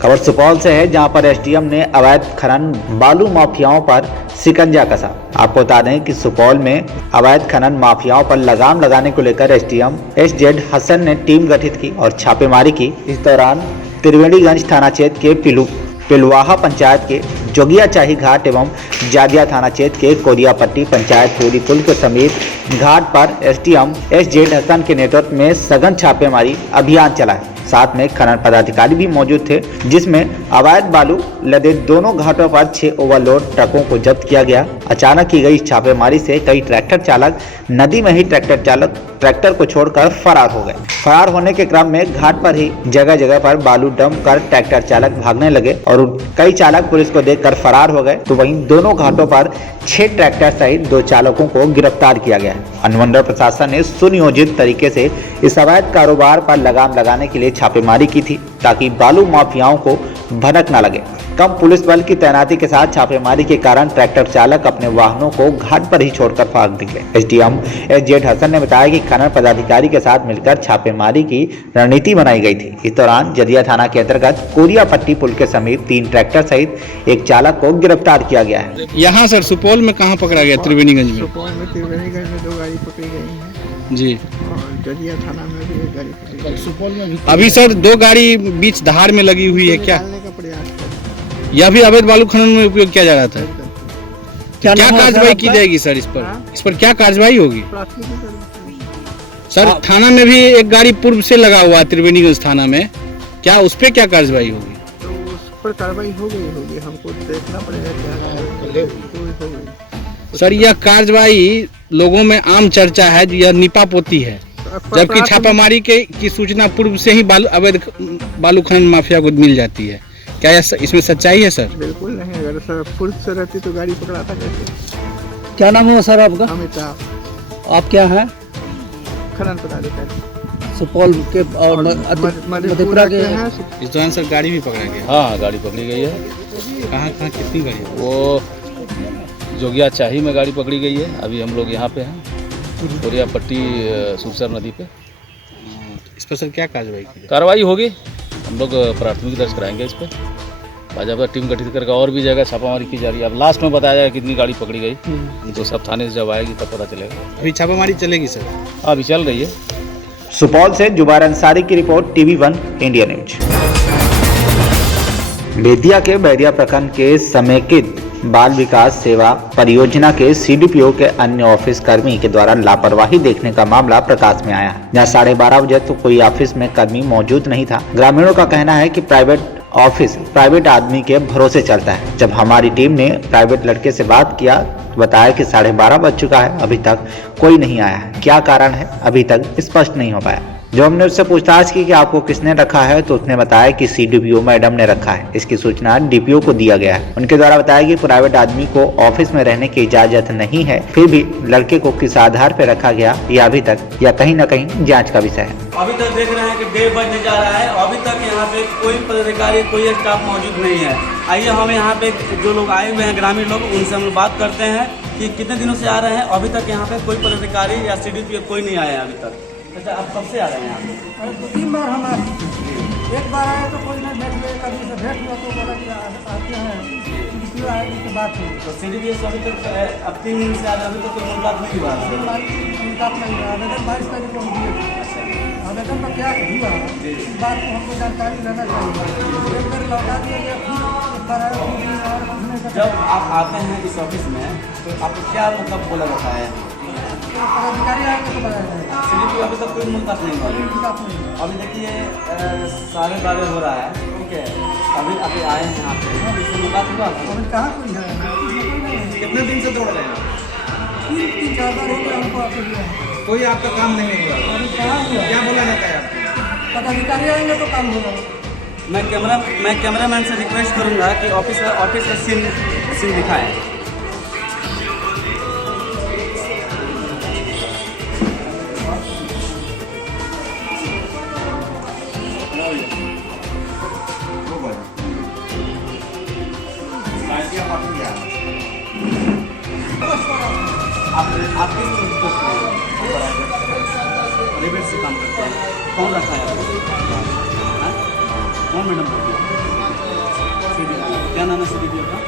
खबर सुपौल से है, जहां पर एसडीएम ने अवैध खनन बालू माफियाओं पर शिकंजा कसा। आपको बता दें कि सुपौल में अवैध खनन माफियाओं पर लगाम लगाने को लेकर एसडीएम एसजेड हसन ने टीम गठित की और छापेमारी की। इस दौरान त्रिवेणीगंज थाना क्षेत्र के पिलवाहा पंचायत के जोगियाचाही घाट एवं जादिया थाना क्षेत्र के कोरियापट्टी पंचायत पूरी पुल के समीप घाट पर एसडीएम एसजेड हसन के नेतृत्व में सघन छापेमारी अभियान चलाया। साथ में खनन पदाधिकारी भी मौजूद थे, जिसमें अवैध बालू लदे दोनों घाटों पर 6 ओवरलोड ट्रकों को जब्त किया गया। अचानक की गई छापेमारी से कई ट्रैक्टर चालक नदी में ही ट्रैक्टर को छोड़कर फरार हो गए। फरार होने के क्रम में घाट पर ही जगह जगह पर बालू डंप कर ट्रैक्टर चालक भागने लगे और कई चालक पुलिस को देखकर फरार हो गए। तो वहीं दोनों घाटों पर 6 ट्रैक्टर सहित 2 चालकों को गिरफ्तार किया गया है। अनुमंडल प्रशासन ने सुनियोजित तरीके से इस अवैध कारोबार पर लगाम लगाने के लिए छापेमारी की थी, ताकि बालू माफियाओं को भनक न लगे। कम पुलिस बल की तैनाती के साथ छापेमारी के कारण ट्रैक्टर चालक अपने वाहनों को घाट पर ही छोड़कर भाग निकले। एसडीएम एसजेड हसन ने बताया कि खनन पदाधिकारी के साथ मिलकर छापेमारी की रणनीति बनाई गई थी। इस दौरान जदिया थाना के अंतर्गत कोरियापट्टी पुल के समीप 3 ट्रैक्टर सहित एक चालक को गिरफ्तार किया गया है। यहाँ सर सुपौल में कहाँ पकड़ा गया? त्रिवेणीगंज में। सुपौल में त्रिवेणीगंज में 2 गाड़ी पकड़ी गई हैं जी, और जदिया थाना में भी 1 गाड़ी पकड़ी गई। सुपौल में अभी सर 2 गाड़ी बीच धार में लगी हुई है क्या? निकालने का प्रयास कर यह भी अवैध बालू खनन में उपयोग किया जा रहा था। क्या कार्रवाई की जाएगी सर? इस पर क्या कार्रवाई होगी सर? थाना में भी 1 गाड़ी पूर्व से लगा हुआ है त्रिवेणीगंज थाना में, क्या उस पर क्या कार्रवाई होगी? तो उस पर कार्रवाई हो गई होगी, हमको देखना पड़ेगा क्या होगी। सर यह कार्रवाई लोगों में आम चर्चा है, यह निपा पोती है, जबकि छापामारी की सूचना पूर्व से ही अवैध बालू खनन माफिया को मिल जाती है। क्या इसमें सच्चाई है सर? बिल्कुल नहीं, अगर सर पूर्व से रहती तो गाड़ी पकड़ाता कैसे। क्या नाम है सर आपका? अमिताभ। आप क्या हैं? खनन पदाधिकारी सुपौल के और मधेपुरा के हैं। इस दौरान सर गाड़ी भी पकड़ा गया? हाँ, गाड़ी पकड़ी गई है। कहाँ कितनी गाड़ी? वो जोगियाचाही में गाड़ी पकड़ी गई है। अभी हम लोग यहाँ पे हैं कोरियापट्टी सुरसर नदी पे। इस पर सर क्या कार्रवाई होगी? हम लोग प्राथमिक दर्ज कराएंगे इस पर। बाजाबा टीम गठित करके और भी जगह छापामारी की जा रही है। अब लास्ट में बताया जाएगा कितनी गाड़ी पकड़ी गई, तो सब थाने से जब आएगी तब पता चलेगा। अभी छापामारी चलेगी सर? अभी चल रही है। सुपौल से जुबार अंसारी की report, TV1 India news. Bettiah के बैरिया प्रखंड के समेकित बाल विकास सेवा परियोजना के सीडीपीओ के अन्य ऑफिस कर्मी के द्वारा लापरवाही देखने का मामला प्रकाश में आया है। जहां 12:30 बजे तो कोई ऑफिस में कर्मी मौजूद नहीं था। ग्रामीणों का कहना है कि प्राइवेट ऑफिस प्राइवेट आदमी के भरोसे चलता है। जब हमारी टीम ने प्राइवेट लड़के से बात किया तो बताया कि 12:30 बज चुका है, अभी तक कोई नहीं आया है। क्या कारण है अभी तक स्पष्ट नहीं हो पाया। जब हमने उससे पूछताछ की कि आपको किसने रखा है, तो उसने बताया कि सीडीपीओ मैडम ने रखा है। इसकी सूचना डीपीओ को दिया गया है। उनके द्वारा बताया कि प्राइवेट आदमी को ऑफिस में रहने की इजाजत नहीं है, फिर भी लड़के को किस आधार पर रखा गया यह अभी तक या कहीं न कहीं जांच का विषय है। अभी तक देख रहे हैं कि 1:30 बजने जा रहा है, अभी तक यहाँ पे कोई पदाधिकारी कोई स्टाफ मौजूद नहीं है। आइए हम यहाँ पे जो लोग आए हुए हैं ग्रामीण लोग, उनसे हम बात करते हैं कि कितने दिनों से आ रहे हैं। अभी तक यहाँ पे कोई पदाधिकारी या सीडीपीओ कोई नहीं आया है अभी तक। अच्छा, आप कब से आ रहे हैं यहाँ पे? 3 बार हम आए। एक बार आए तो कोई नहीं भेंट हुए, कभी से भेंट हुआ तो बोला कि आते हैं सीडीपीओ आएगी तो बात हुई। तो सीडीपीओ से अभी तक अब 3 दिन से आ रहे हैं, अभी तक कोई मुलाकात नहीं हुआ है। मुलाकात नहीं हुआ। आवेदन 22 तारीख को हम दिए। आवेदन का क्या हुआ इस बात को हमको जानकारी रहना चाहिए। एक बार लौटा दिया गया, फिर एक बार आया, फिर जब आप आते हैं इस ऑफिस में तो आपको क्या मतलब बोला जाता है? पदाधिकारी आएंगे तो बताया जाएगा। सीडीपीओ अभी तक कोई मुलाकात नहीं हुआ। अभी देखिए 12:30 हो रहा है, ठीक है। अभी आए हैं यहाँ पे, इससे मुलाकात हुआ? अभी कहाँ कोई है? कितने दिन से दौड़ रहे हैं? 3-4 बार हो गया हमको आते हुए। कोई आपका काम नहीं हुआ? अभी कहाँ हुआ? क्या बोला जाता है आपको? पदाधिकारी आएंगे तो काम होगा। मैं कैमरामैन से रिक्वेस्ट करूंगा कि ऑफिस का सीन दिखाएं। आप किस प्राइवेट से काम करते हैं? कौन रखा है आपको? कौन मैडम? क्या नाम है सर वीडियो का?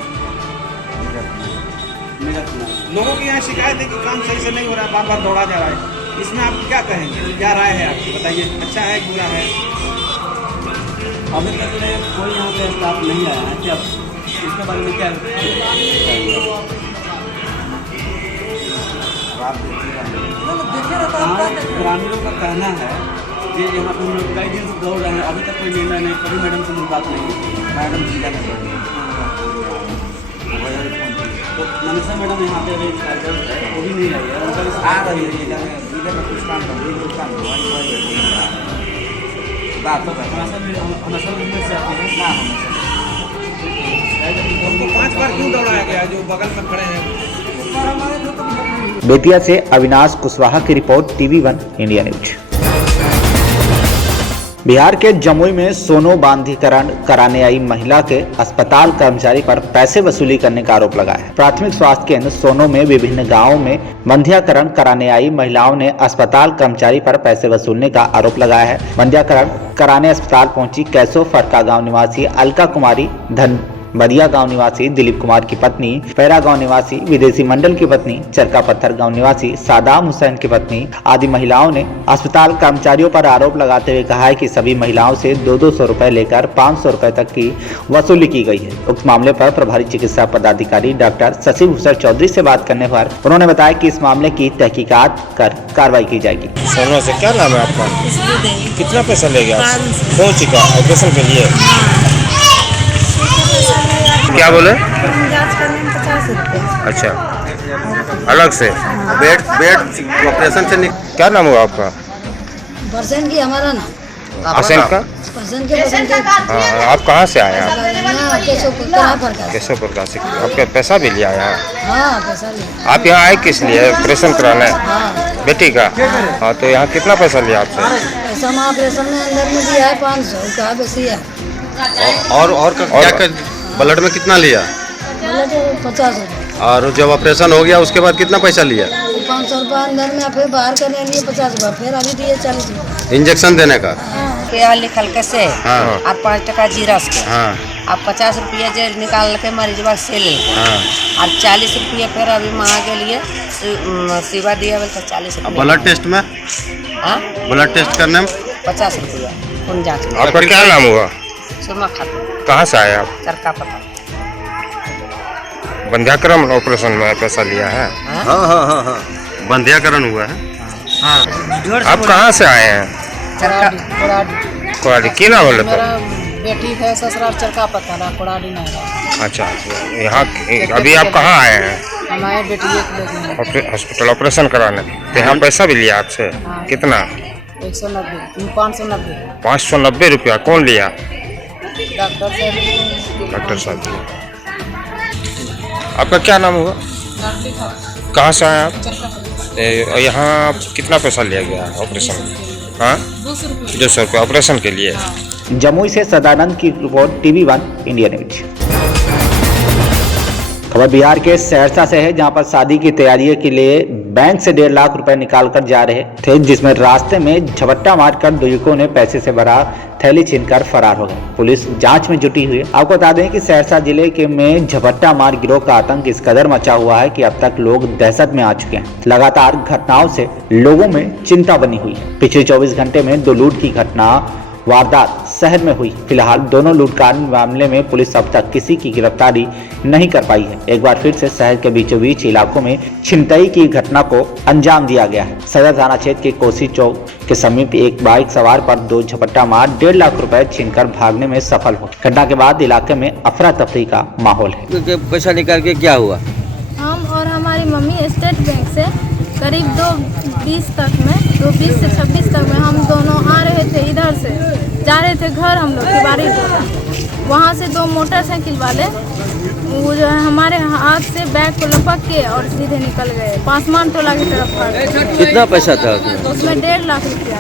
मेरा कुमार। लोगों की यहाँ शिकायत है कि काम सही से नहीं हो रहा है, बार बार दौड़ा जा रहा है, इसमें आप क्या कहेंगे? क्या राय है आपकी, बताइए, अच्छा है बुरा है? अभी तक कोई यहाँ पे स्टाफ नहीं आया है, क्या इसके बारे में क्या देखिए ना तो आप क्या करें? ग्रामीणों का कहना है कि यहाँ पे हम लोग कई दिन से दौड़ रहे हैं, अभी तक कोई निर्णय नहीं, कभी मैडम से मुलाकात नहीं हुई। मैडम जिला में तो मनीषा मैडम यहाँ पे अभी कार्यरत है, वो भी नहीं आई है, उनका भी आ रही है जिले में कुछ काम कर रही है, बात तो हमेशा मिलने से आती है ना, हमको 5 बार क्यों दौड़ाया गया जो बगल में खड़े हैं? पर हमारे जो तो बेतिया से अविनाश कुशवाहा की report, TV1 India news. Bihar के जमुई में सोनोबांधीकरण कराने आई महिला के अस्पताल कर्मचारी पर पैसे वसूली करने का आरोप लगा है। प्राथमिक स्वास्थ्य केंद्र सोनो में विभिन्न गांवों में बंध्याकरण कराने आई महिलाओं ने अस्पताल कर्मचारी पर पैसे वसूलने का आरोप लगाया है। बंध्याकरण कराने अस्पताल पहुंची कैसो फरका गाँव निवासी अलका कुमारी, बदिया गांव निवासी दिलीप कुमार की पत्नी, पैरा गांव निवासी विदेशी मंडल की पत्नी, चरका पत्थर गांव निवासी सादाम हुसैन की पत्नी आदि महिलाओं ने अस्पताल कर्मचारियों पर आरोप लगाते हुए कहा है कि सभी महिलाओं से 200 रुपए लेकर 500 रुपए तक की वसूली की गई है। उक्त मामले पर प्रभारी चिकित्सा पदाधिकारी डॉक्टर शशि भूषण चौधरी से बात करने पर उन्होंने बताया कि इस मामले की तहकीकात कर कार्रवाई की जाएगी। सोनो से क्या नाम है आपका? कितना पैसा ले गया? पहुँच चुका ऑपरेशन के लिए? क्या बोले? जांच करने में 50 रुपये। अच्छा, अलग से बेड ऑपरेशन से क्या नाम हुआ आपका? परसेंट की हमारा ना हसन का? परसेंट के हाँ, आप कहाँ से आए? केशव प्रकाश से। आपका पैसा भी लिया है? हाँ, पैसा लिया। आप यहाँ आए किस लिए? ऑपरेशन कराना है बेटी का? हाँ, तो यहाँ कितना पैसा लिया आपसे? पैसा हम ऑपरेशन में अंदर में दिया है 500, कहा बेसी है। और क्या ब्लड में कितना लिया? ब्लड 50 रुपये। और जब ऑपरेशन हो गया उसके बाद कितना पैसा लिया? 500 रुपये अंदर में, फिर बाहर करने लिए 50 रुपये, फिर अभी दिए 40 रुपये। इंजेक्शन देने का? क्या लिखल कैसे? हाँ। और 5 टका जीरस के। हाँ। अब 50 रुपये जे निकाल के मरीजवा से ले। हाँ। और 40 रुपये फिर अभी वहाँ के लिए सेवा दिया बोलते 40 रुपये। ब्लड टेस्ट में? हाँ, ब्लड टेस्ट करने में 50 रुपया खून जाँच में। आपका क्या नाम हुआ? सुरमा खातून, कहाँ से आए आप? चरका पता। बंध्याकरण ऑपरेशन में पैसा लिया है? हाँ। बंध्याकरण हुआ है। हाँ। आप कहाँ से आए हैं? चरका कोराडी। क्या नाम बोले? बेटी है ससुराल चरका पता ना, कोराडी नहीं। अच्छा, यहाँ अभी आप कहाँ आए हैं? हमारे बेटी हॉस्पिटल ऑपरेशन कराने। तो यहाँ पैसा भी लिया आपसे? कितना? 190, 590। 590 रुपया कौन लिया? डॉक्टर साहब। आपका क्या नाम हुआ? कहाँ से आए आप? यहाँ कितना पैसा लिया गया ऑपरेशन में? हाँ, 200 रुपये ऑपरेशन के लिए। जमुई से सदानंद की रिपोर्ट, TV1 इंडिया न्यूज। खबर बिहार के सहरसा से है, जहां पर शादी की तैयारी के लिए बैंक से 1.5 लाख रुपए निकाल कर जा रहे थे, जिसमें रास्ते में झपट्टा मारकर 2 युवकों ने पैसे से भरा थैली छीनकर फरार हो गए। पुलिस जांच में जुटी हुई है। आपको बता दें कि सहरसा जिले के में झपट्टा मार गिरोह का आतंक इस कदर मचा हुआ है कि अब तक लोग दहशत में आ चुके हैं। लगातार घटनाओं से लोगों में चिंता बनी हुई है। पिछले 24 घंटे में 2 लूट की घटना वारदात शहर में हुई। फिलहाल दोनों लूटकांड मामले में पुलिस अब तक किसी की गिरफ्तारी नहीं कर पाई है। एक बार फिर से शहर के बीचों बीच इलाकों में छिनतई की घटना को अंजाम दिया गया है। सदर थाना क्षेत्र के कोसी चौक के समीप एक बाइक सवार पर 2 झपट्टा मार 1.5 लाख रुपए छीनकर भागने में सफल हो। घटना के बाद इलाके में अफरा तफरी का माहौल है। पैसा निकाल के क्या हुआ? हम और हमारी मम्मी स्टेट बैंक से करीब 2:20 तक में 2:20 से 26 तक में हम दोनों आ रहे थे, इधर से जा रहे थे घर हम लोग की बारी टोला। वहाँ से 2 मोटरसाइकिल वाले वो जो है हमारे हाथ से बैग को लपक के और सीधे निकल गए पासमान टोला की तरफ भाग गए। कितना पैसा था उसमें 1.5 लाख रुपया।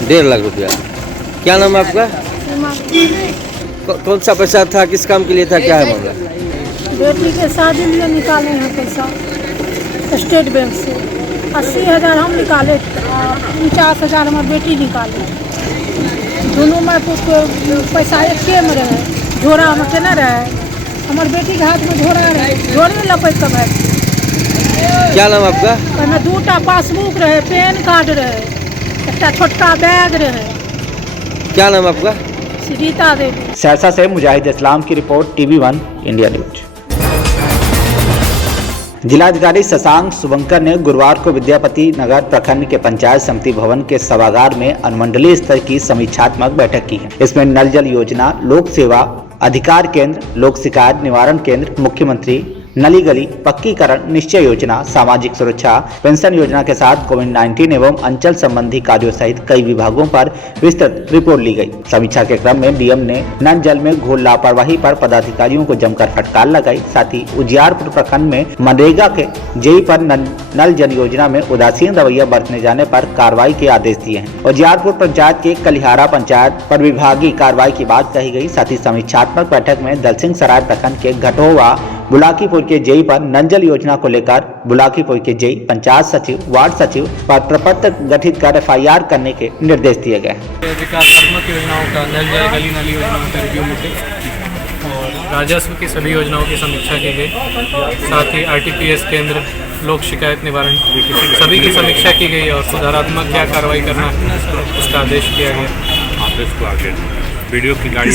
1.5 लाख रुपया। क्या नाम है आपका? कौन सा पैसा था, किस काम के लिए था, क्या है मामला? बेटी के शादी लिए निकाले हैं पैसा स्टेट बैंक से। 80,000 हम निकाले, 49,000 हमारी बेटी निकाले। दोनों में कुछ पैसा एक में रहे, झोरा में के न रहे, हमारे बेटी के हाथ में झोरा रहे, झोरे में लपेट कर बैठ गई। क्या नाम आपका? ओहिमे 2टा पासबुक रहे, पैन कार्ड रहे, एक छोटका बैग रहे। क्या नाम आपका? रीता देवी। सहरसा से मुजाहिद इस्लाम की रिपोर्ट, TV1 इंडिया न्यूज। जिलाधिकारी शशांक शुभंकर ने गुरुवार को विद्यापति नगर प्रखंड के पंचायत समिति भवन के सभागार में अनुमंडलीय स्तर की समीक्षात्मक बैठक की है। इसमें नल जल योजना, लोक सेवा अधिकार केंद्र, लोक शिकायत निवारण केंद्र, मुख्यमंत्री नली गली पक्कीकरण निश्चय योजना, सामाजिक सुरक्षा पेंशन योजना के साथ कोविड-19 एवं अंचल संबंधी कार्यों सहित कई विभागों पर विस्तृत रिपोर्ट ली गई। समीक्षा के क्रम में डीएम ने नल जल में घोर लापरवाही पर पदाधिकारियों को जमकर फटकार लगाई। साथ ही उजियारपुर प्रखंड में मनरेगा के जेई पर नल जल योजना में उदासीन रवैया बरतने जाने पर कार्रवाई के आदेश दिए हैं। उजियारपुर पंचायत के कलिहारा पंचायत पर विभागीय कार्रवाई की बात कही गई। साथ ही समीक्षात्मक बैठक में दलसिंह सराय प्रखंड के घटोवा बुलाकीपुर के जेई पर नल जल योजना को लेकर बुलाकीपुर के जेई, पंचायत सचिव, वार्ड सचिव पर प्रपत्र गठित कर FIR करने के निर्देश दिए गए। विकासात्मक योजनाओं का नल जल गली नाली योजनाओं का रिव्यू मीटिंग और राजस्व की सभी योजनाओं की समीक्षा की गई। साथ ही RTPS केंद्र, लोक शिकायत निवारण सभी की समीक्षा की गई और सुधारात्मक क्या कार्रवाई करना है उसका आदेश दिया गया। वीडियो की गाड़ी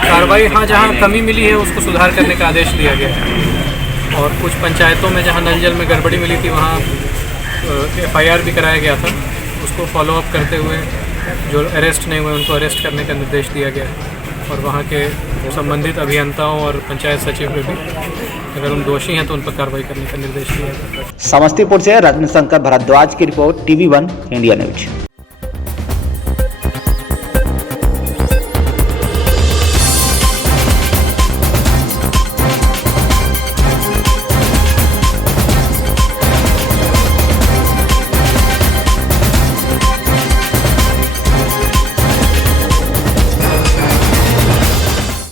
कार्रवाई हाँ जहाँ कमी मिली है उसको सुधार करने का आदेश दिया गया है। और कुछ पंचायतों में जहाँ नल जल में गड़बड़ी मिली थी वहाँ FIR भी कराया गया था। उसको फॉलोअप करते हुए जो अरेस्ट नहीं हुए उनको अरेस्ट करने का निर्देश दिया गया है। और वहाँ के संबंधित अभियंताओं और पंचायत सचिव पे भी अगर उन दोषी हैं तो उन पर कार्रवाई करने का निर्देश दिया गया। समस्तीपुर से रत्न शंकर भारद्वाज की रिपोर्ट, TV1 इंडिया न्यूज।